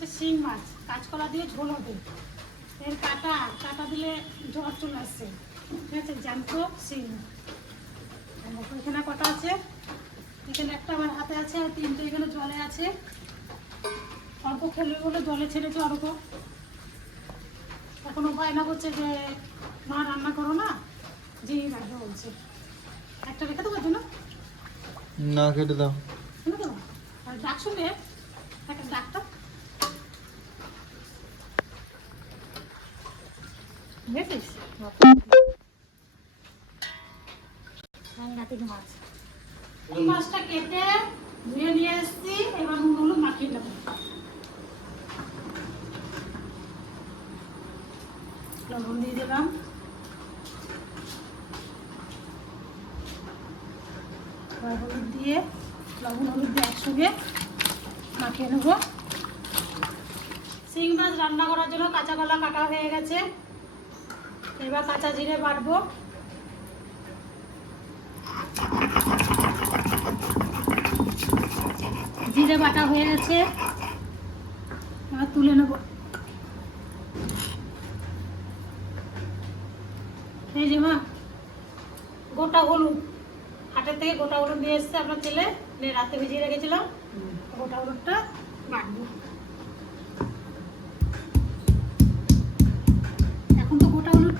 হচ্ছে শিং মাছ, কাঁচকলা দিয়ে ঝোল হবে। এর কাটা কাটা দিলে জ্বর চলে আসছে, ঠিক আছে। জ্যান্ত শিং এখানে কটা আছে, এখানে একটা আমার হাতে আছে, আর তিনটে এখানে জলে আছে। অল্প খেলবে বলে জলে ছেড়েছে অল্প। এখনো বায়না করছে যে মা রান্না করো না, জি রাখবে বলছে। একটা রেখে দেবো না, না কেটে দাও, শুনে দেবো। আর ডাক শুনে একটা ডাকটা বুঝেছিস, সাংঘাতিক মাছ। এই মাছটা কেটে ধুয়ে নিয়ে এসছি, এবার নুন হলুদ মাখিয়ে দেবো। লবণ দিয়ে দিলাম, হলুদ দিয়ে লবণ হলুদ দিয়ে একসঙ্গে মাখিয়ে নেব। শিং মাছ রান্না করার জন্য কাঁচা কলা কাটা হয়ে গেছে, এবার কাঁচা জিরে বাটবো। জিরে বাটা হয়ে গেছে, এবার তুলে নেব। এই যে মা গোটা হলুদ, হাটের থেকে গোটা হলুদ নিয়ে এসছে আপনার ছেলে, রাতে ভিজিয়ে রেখেছিলাম। গোটা হলুদটা বাটবো। এখন তো গোটা হলুদ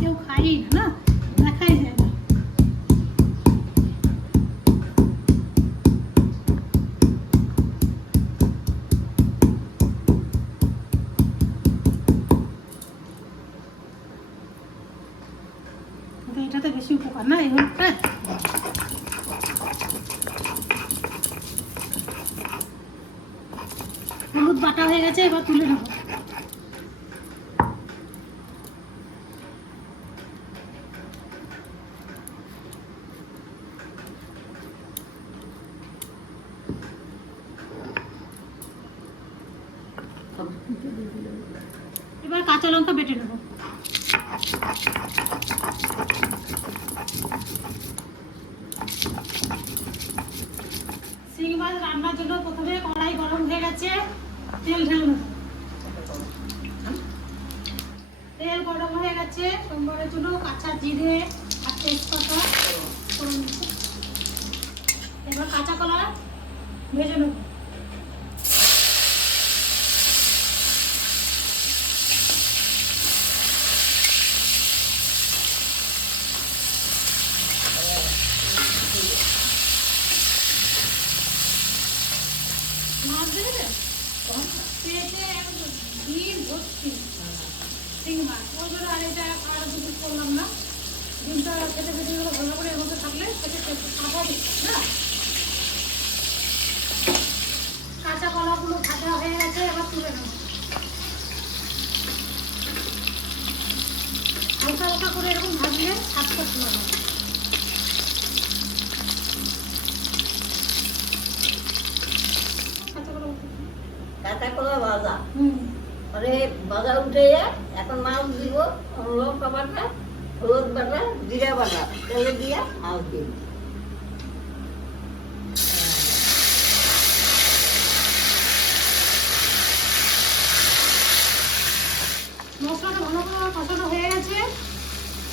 কেউ খাই না, দেখাই যায় না। এটাতে বেশি উপকার না এই হলুদটা। হলুদ বাটা হয়ে গেছে, এবার তুলে নেব। এবার কাঁচা লঙ্কা বেটে নেব। শিং মাছ রান্নার জন্য প্রথমে কড়াই গরম হয়ে গেছে, তেল ঢেলে নেব। তেল গরম হয়ে গেছে, সোমবারের জন্য কাঁচা জিরে আর তেজপাতা ফোড়ন দিচ্ছি। এবার কাঁচা কলা ভেজে নেব। মাছ দেবে পেটে ডিম ভর্তি শিং মাছ, ওই জন্য আর এটা আর কিছু করলাম না। ডিমটা খেতে খেতে গেলে ভালো করে এর মধ্যে থাকলে খেতে কাঁচা দিচ্ছে না। কাঁচা কলাগুলো ভাজা হয়ে গেছে, এবার তুলে নেব। হালকা হালকা করে এরকম ভাজলে স্বাদটা ভালো হয়। কাঁচা কলা ভাজা, পরে ভাজা উঠে যায়। এখন মাছ দিব, লঙ্কা বাটা, হলুদ বাটা, জিরা বাটা, তেলে দিয়ে মাছ দিব। মশলাটা ভালো করে কষানো হয়ে গেছে,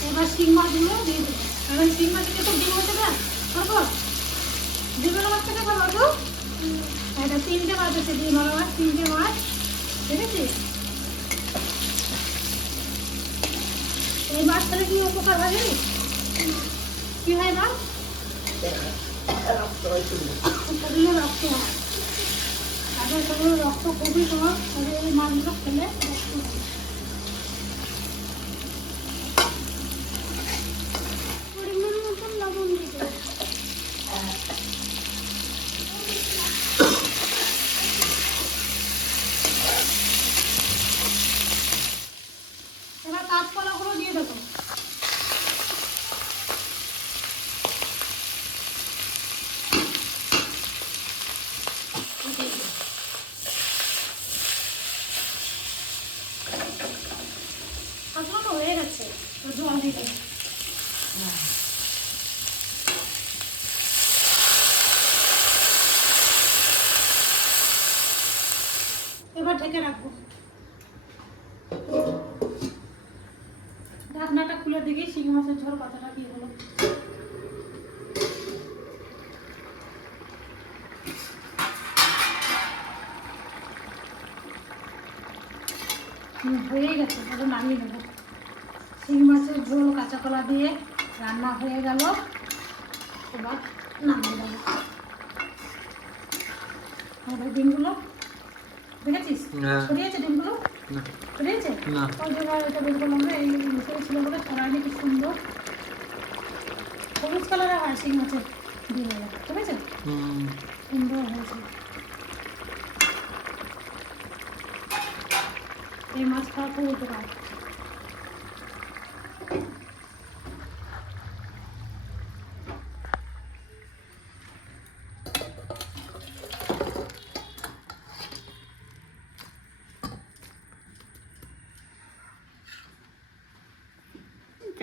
এবার শিং মাছগুলো দিয়ে দেবো। এবার শিং মাছকে তো ডিম হচ্ছে না, তারপর ডিমের মাছ থেকে ভালো। এটা 3টে মাছ আছে, ডিম ভালো মাছ 3টে মাছ, ঠিক আছে। এই মাছ তাহলে কি উপকার হয় জানি কি হয় না, শরীরে রক্ত হয়। তাদের শরীরে রক্ত খুবই কম, এই মাছগুলো খেলে রক্ত হয়। পরিমাণ মতন লবণ দিতে এবার কাঁচকলাগুলো দিয়ে দেবো। কাঁচকলা হয়ে গেছে, তো জল দিয়ে দেবো। এবার ঢেকে রাখবো। ঢাকনাটা খুলে দেখি শিঙি মাছের ঝোল কতটা কি হলো। হয়েই গেছে, এটা নামিয়ে নেবো। শিঙি মাছের ঝোল কাঁচা কলা দিয়ে রান্না হয়ে গেল, এবার নামিয়ে দেবো। আমাদের ডিমগুলো দেখেছিস হ্যাঁ। ছড়িয়েছে, ডিমগুলো না। ছড়িয়েছে। না। ওই জন্য এটা বের করলাম না, এই মুখে ছিল বলে ছড়ায়নি। কি সুন্দর সবুজ কালারের হয় শিঙি মাছের ডিমগুলো, ঠিক আছে, সুন্দর হয়েছে। এই মাছ খাওয়া খুব উপকার।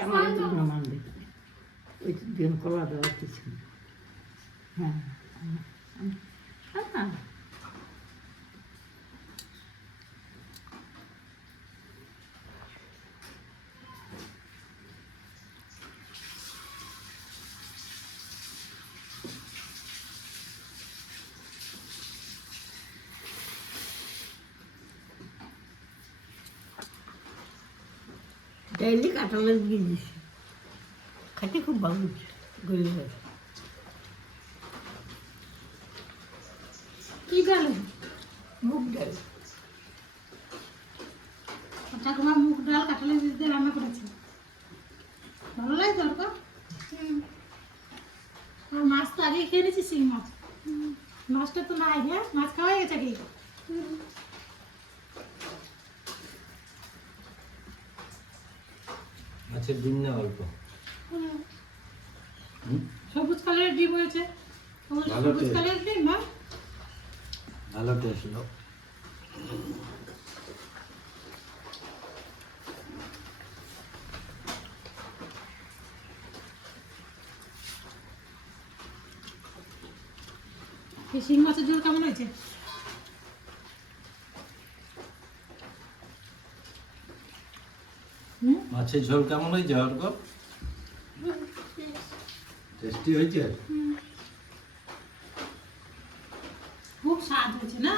আমার দুটো নামান দেখি, ওই দিন কলা দেওয়ার কিছু নেই। হ্যাঁ হ্যাঁ, ডেইলি কাঁঠালের দিয়ে দিছি, খাইতে খুব ভালো হচ্ছে, গলে গেছে। কি ডাল? মুগ ডাল। ঠাকুমা মুগ ডাল কাঁঠালের বীজ দিয়ে রান্না করেছে, ভালো লাগে তোর তো? আর মাছ তো আগে খেয়ে নিয়েছি, শিঙি মাছ। মাছটা তো নাই, হ্যাঁ মাছ খাওয়া হয়ে গেছে কি? মাছের ডিম না অল্প। সবুজ কালারের ডিম হয়েছে, ভালো সবুজ taste। কালারের ডিম না? ভালো টেস্ট হলো। এই শিঙি মাছের ঝোল কেমন হয়েছে? মাছের ঝোল কেমন হয়েছে অর্ক? টেস্টি হয়েছে। খুব স্বাদ হয়েছে না?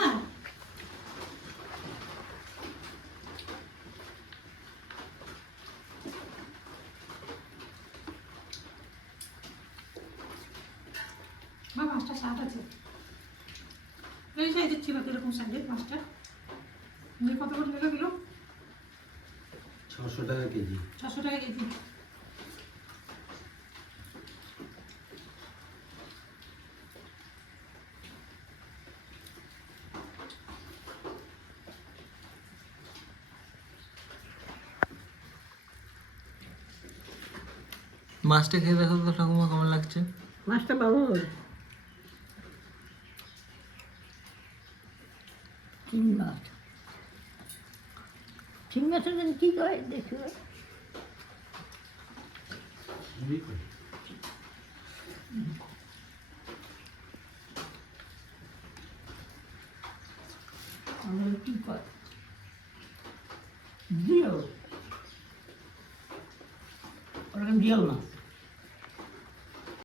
বা মাছটা স্বাদ আছে। এই সাইজের ছিল তো, এরকম সাইজের মাছটা। কত করে নিল কিলো? 600 টাকা কেজি। 600 টাকা কেজি। মাছটা খেয়ে দেখো তো ঠাকুমা কেমন লাগছে। মাছটা ভালো, চিংড়ি মাছ। চিংড়ি মাছের জন্য কী করে দেখবে? আমাদের কী করে জিও, ওরকম জিও মাছ।